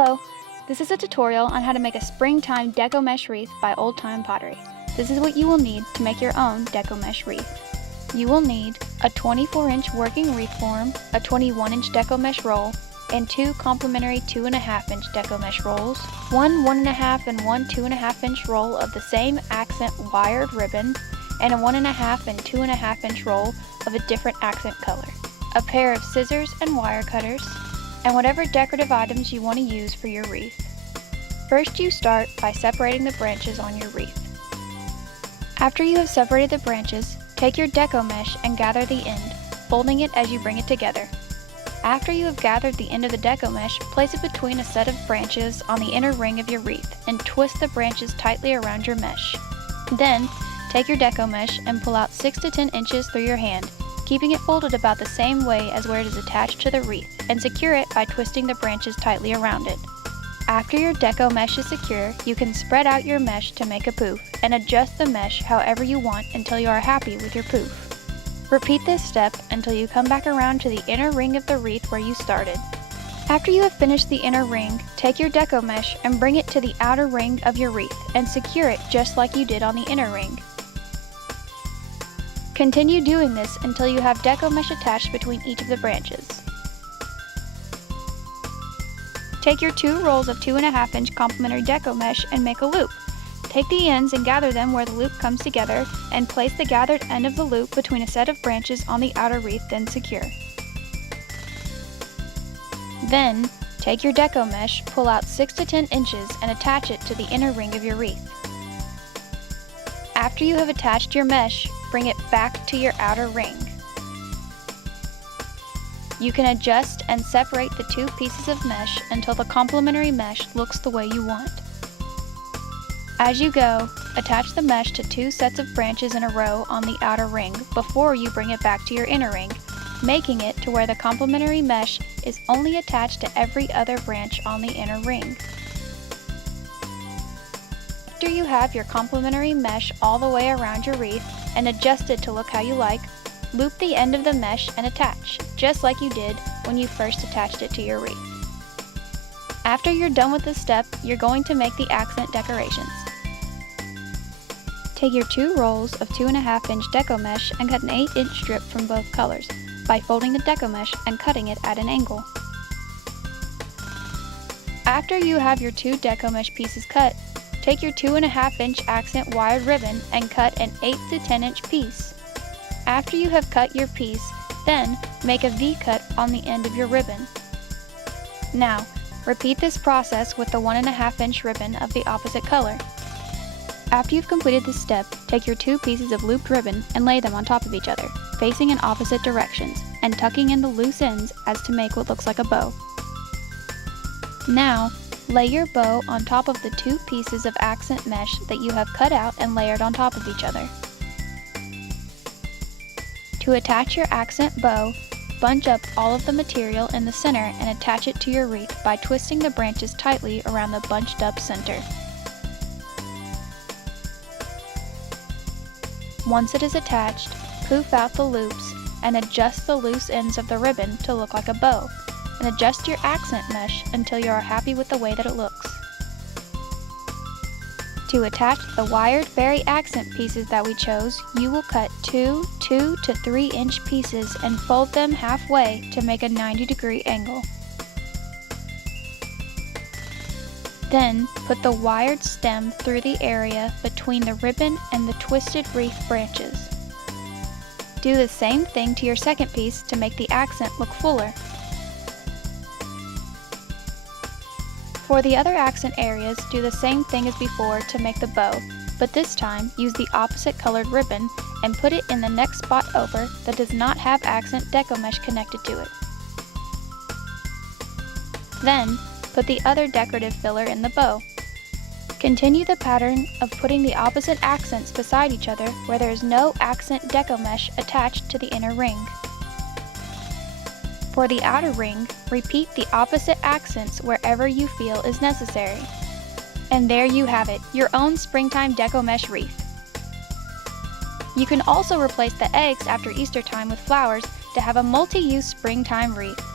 Hello! This is a tutorial on how to make a springtime Deco Mesh wreath by Old Time Pottery. This is what you will need to make your own Deco Mesh wreath. You will need a 24-inch working wreath form, a 21-inch Deco Mesh roll, and two complementary 2.5-inch Deco Mesh rolls, one 1.5 and one 2.5-inch roll of the same accent wired ribbon, and a 1.5 and 2.5-inch roll of a different accent color, a pair of scissors and wire cutters, and whatever decorative items you want to use for your wreath. First, you start by separating the branches on your wreath. After you have separated the branches, take your Deco Mesh and gather the end, folding it as you bring it together. After you have gathered the end of the Deco Mesh, place it between a set of branches on the inner ring of your wreath and twist the branches tightly around your mesh. Then, take your Deco Mesh and pull out 6 to 10 inches through your hand, keeping it folded about the same way as where it is attached to the wreath, and secure it by twisting the branches tightly around it. After your Deco Mesh is secure, you can spread out your mesh to make a poof, and adjust the mesh however you want until you are happy with your poof. Repeat this step until you come back around to the inner ring of the wreath where you started. After you have finished the inner ring, take your Deco Mesh and bring it to the outer ring of your wreath, and secure it just like you did on the inner ring. Continue doing this until you have Deco Mesh attached between each of the branches. Take your two rolls of 2.5-inch complementary Deco Mesh and make a loop. Take the ends and gather them where the loop comes together, and place the gathered end of the loop between a set of branches on the outer wreath, then secure. Then, take your Deco Mesh, pull out 6 to 10 inches and attach it to the inner ring of your wreath. After you have attached your mesh, bring it back to your outer ring. You can adjust and separate the two pieces of mesh until the complementary mesh looks the way you want. As you go, attach the mesh to 2 sets of branches in a row on the outer ring before you bring it back to your inner ring, making it to where the complementary mesh is only attached to every other branch on the inner ring. After you have your complementary mesh all the way around your wreath and adjust it to look how you like, loop the end of the mesh and attach, just like you did when you first attached it to your wreath. After you're done with this step, you're going to make the accent decorations. Take your 2 rolls of 2.5-inch Deco Mesh and cut an 8-inch strip from both colors by folding the Deco Mesh and cutting it at an angle. After you have your 2 Deco Mesh pieces cut, take your 2.5-inch accent wired ribbon and cut an 8 to 10-inch piece. After you have cut your piece, then make a V-cut on the end of your ribbon. Now, repeat this process with the 1.5-inch ribbon of the opposite color. After you've completed this step, take your 2 pieces of looped ribbon and lay them on top of each other, facing in opposite directions, and tucking in the loose ends as to make what looks like a bow. Now, lay your bow on top of the 2 pieces of accent mesh that you have cut out and layered on top of each other. To attach your accent bow, bunch up all of the material in the center and attach it to your wreath by twisting the branches tightly around the bunched up center. Once it is attached, poof out the loops and adjust the loose ends of the ribbon to look like a bow, and adjust your accent mesh until you are happy with the way that it looks. To attach the wired fairy accent pieces that we chose, you will cut 2 2 to 3-inch pieces and fold them halfway to make a 90-degree angle. Then, put the wired stem through the area between the ribbon and the twisted wreath branches. Do the same thing to your second piece to make the accent look fuller. For the other accent areas, do the same thing as before to make the bow, but this time use the opposite colored ribbon and put it in the next spot over that does not have accent Deco Mesh connected to it. Then, put the other decorative filler in the bow. Continue the pattern of putting the opposite accents beside each other where there is no accent Deco Mesh attached to the inner ring. For the outer ring, repeat the opposite accents wherever you feel is necessary. And there you have it, your own springtime Deco Mesh wreath. You can also replace the eggs after Easter time with flowers to have a multi-use springtime wreath.